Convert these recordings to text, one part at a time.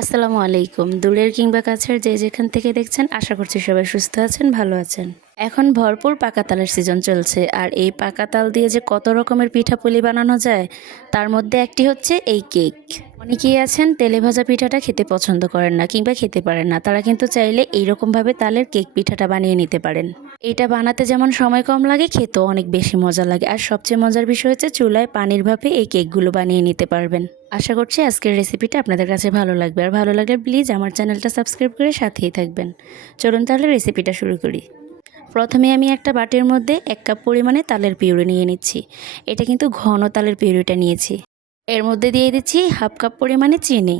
আসসালামু আলাইকুম। দূরের কিংবা কাছের যে যেখান থেকে দেখছেন আশা করছি সবাই সুস্থ আছেন, ভালো আছেন। এখন ভরপুর পাকা তালের সিজন চলছে আর এই পাকা তাল দিয়ে যে কত রকমের পিঠাপুলি বানানো যায় তার মধ্যে একটি হচ্ছে এই কেক। অনেকেই আছেন তেলে ভাজা পিঠাটা খেতে পছন্দ করেন না কিংবা খেতে পারেন না, তারা কিন্তু চাইলে এইরকমভাবে তালের কেক পিঠাটা বানিয়ে নিতে পারেন। এটা বানাতে যেমন সময় কম লাগে, খেতেও অনেক বেশি মজা লাগে। আর সবচেয়ে মজার বিষয় হচ্ছে চুলায় পানির ভাপে এই কেকগুলো বানিয়ে নিতে পারবেন। আশা করছি আজকের রেসিপিটা আপনাদের কাছে ভালো লাগবে। আর ভালো লাগলে প্লিজ আমার চ্যানেলটা সাবস্ক্রাইব করে সাথেই থাকবেন। চলুন তাহলে রেসিপিটা শুরু করি। প্রথমে আমি একটা বাটির মধ্যে 1 কাপ পরিমাণে তালের পিউরি নিয়ে নিচ্ছি। এটা কিন্তু ঘন তালের পিউরিটা নিয়েছি। এর মধ্যে দিয়ে দিচ্ছি হাফ কাপ পরিমাণে চিনি,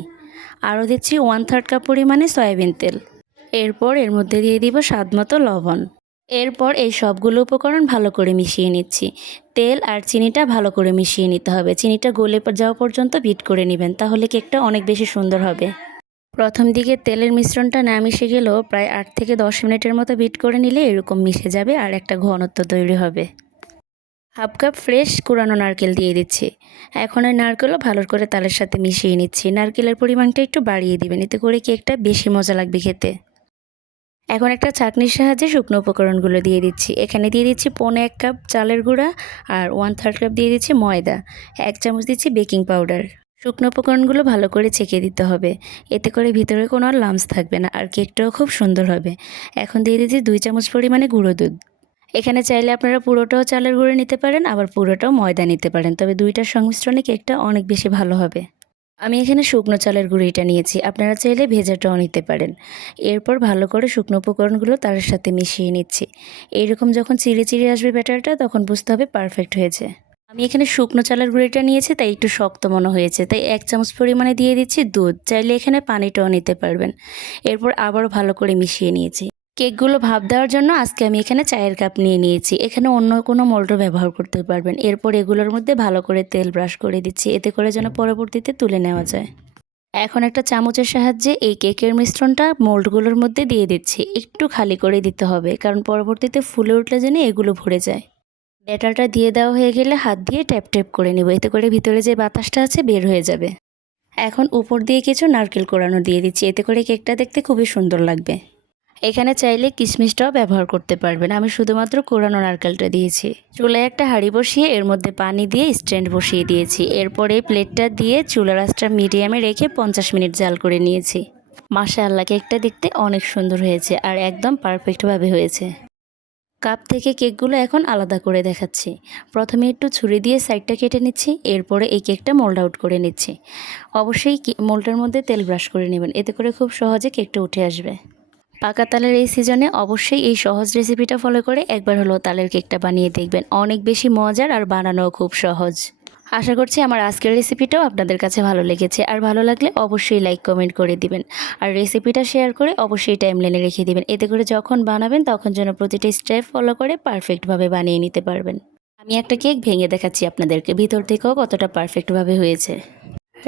আরও দিচ্ছি 1/3 কাপ পরিমাণে সয়াবিন তেল। এরপর এর মধ্যে দিয়ে দিব স্বাদমতো লবণ। এরপর এই সবগুলো উপকরণ ভালো করে মিশিয়ে নিচ্ছি। তেল আর চিনিটা ভালো করে মিশিয়ে নিতে হবে। চিনিটা গলে যাওয়া পর্যন্ত বিট করে নেবেন, তাহলে কেকটা অনেক বেশি সুন্দর হবে। প্রথম দিকে তেলের মিশ্রণটা না মিশে গেলেও প্রায় 8 থেকে 10 মিনিটের মতো বিট করে নিলে এরকম মিশে যাবে আর একটা ঘনত্ব তৈরি হবে। হাফ কাপ ফ্রেশ কুড়ানো নারকেল দিয়ে দিচ্ছি। এখন এই নারকেলও ভালো করে তালের সাথে মিশিয়ে নিচ্ছি। নারকেলের পরিমাণটা একটু বাড়িয়ে দিবেন, এতে করে কেকটা বেশি মজা লাগবে খেতে। এখন একটা ছাঁকনির সাহায্যে শুকনো উপকরণগুলো দিয়ে দিচ্ছি। এখানে দিয়ে দিচ্ছি 1/4 কাপ চালের গুঁড়া আর 1/3 কাপ দিয়ে দিচ্ছি ময়দা, 1 চামচ দিচ্ছি বেকিং পাউডার। শুকনো উপকরণগুলো ভালো করে ছেঁকে দিতে হবে, এতে করে ভিতরে কোনো আর লামস থাকবে না আর কেকটাও খুব সুন্দর হবে। এখন দিয়ে দিচ্ছি 2 চামচ পরিমাণে গুঁড়ো দুধ। এখানে চাইলে আপনারা পুরোটাও চালের গুঁড়ো নিতে পারেন, আবার পুরোটাও ময়দা নিতে পারেন, তবে দুইটার সংমিশ্রণে কেকটা অনেক বেশি ভালো হবে। আমি এখানে শুকনো চালের গুঁড়িটা নিয়েছি, আপনারা চাইলে ভেজাটাও নিতে পারেন। এরপর ভালো করে শুকনো উপকরণগুলো তার সাথে মিশিয়ে নিচ্ছি। এইরকম যখন চিড়ে চিড়ে আসবে ব্যাটারটা, তখন বুঝতে হবে পারফেক্ট হয়েছে। আমি এখানে শুকনো চালের গুঁড়িটা নিয়েছি, তাই একটু শক্ত মনে হয়েছে, তাই 1 চামচ পরিমাণে দিয়ে দিচ্ছি দুধ। চাইলে এখানে পানিটাও নিতে পারবেন। এরপর আবারও ভালো করে মিশিয়ে নিয়েছি। কেকগুলো ভাপ দেওয়ার জন্য আজকে আমি এখানে চায়ের কাপ নিয়ে নিয়েছি। এখানে অন্য কোনো মোল্ডও ব্যবহার করতে পারবেন। এরপর এগুলোর মধ্যে ভালো করে তেল ব্রাশ করে দিচ্ছি, এতে করে যেন পরবর্তীতে তুলে নেওয়া যায়। এখন একটা চামচের সাহায্যে এই কেকের মিশ্রণটা মোল্ডগুলোর মধ্যে দিয়ে দিচ্ছি। একটু খালি করে দিতে হবে, কারণ পরবর্তীতে ফুলে উঠলে যেন এগুলো ভরে যায়। ব্যাটারটা দিয়ে দেওয়া হয়ে গেলে হাত দিয়ে ট্যাপ ট্যাপ করে নেব, এতে করে ভিতরে যে বাতাসটা আছে বের হয়ে যাবে। এখন উপর দিয়ে কিছু নারকেল কোড়ানো দিয়ে দিচ্ছি, এতে করে কেকটা দেখতে খুবই সুন্দর লাগবে। এখানে চাইলে কিশমিশটাও ব্যবহার করতে পারবেন, আমি শুধুমাত্র কোরানো নারকেলটা দিয়েছি। চুলায় একটা হাঁড়ি বসিয়ে এর মধ্যে পানি দিয়ে স্ট্যান্ড বসিয়ে দিয়েছি। এরপরে প্লেটটা দিয়ে চুলার আঁচটা মিডিয়ামে রেখে 50 মিনিট জাল করে নিয়েছি। মাশাআল্লাহ, কেকটা দেখতে অনেক সুন্দর হয়েছে আর একদম পারফেক্টভাবে হয়েছে। কাপ থেকে কেকগুলো এখন আলাদা করে দেখাচ্ছি। প্রথমে একটু ছুরি দিয়ে সাইডটা কেটে নিচ্ছি, এরপরে এই কেকটা মোল্ড আউট করে নিচ্ছি। অবশ্যই মোল্ডের মধ্যে তেল ব্রাশ করে নেবেন, এতে করে খুব সহজে কেকটা উঠে আসবে। পাকা তালের এই সিজনে অবশ্যই এই সহজ রেসিপিটা ফলো করে একবার হলেও তালের কেকটা বানিয়ে দেখবেন। অনেক বেশি মজার আর বানানোও খুব সহজ। আশা করছি আমার আজকের রেসিপিটাও আপনাদের কাছে ভালো লেগেছে। আর ভালো লাগলে অবশ্যই লাইক কমেন্ট করে দিবেন। আর রেসিপিটা শেয়ার করে অবশ্যই টাইমলাইনে রেখে দিবেন, এতে করে যখন বানাবেন তখন যেন প্রতিটা স্টেপ ফলো করে পারফেক্টভাবে বানিয়ে নিতে পারবেন। আমি একটা কেক ভেঙে দেখাচ্ছি আপনাদেরকে, ভিতর থেকেও কতটা পারফেক্টভাবে হয়েছে।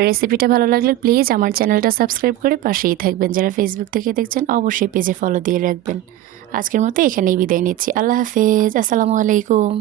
রেসিপিটা ভালো লাগলে প্লিজ আমার চ্যানেলটা সাবস্ক্রাইব করে পাশেই থাকবেন। যারা ফেসবুক থেকে দেখছেন অবশ্যই পেজে ফলো দিয়ে রাখবেন। আজকের মতো এখানেই বিদায় নিচ্ছি। আল্লাহ হাফেজ, আসসালামু আলাইকুম।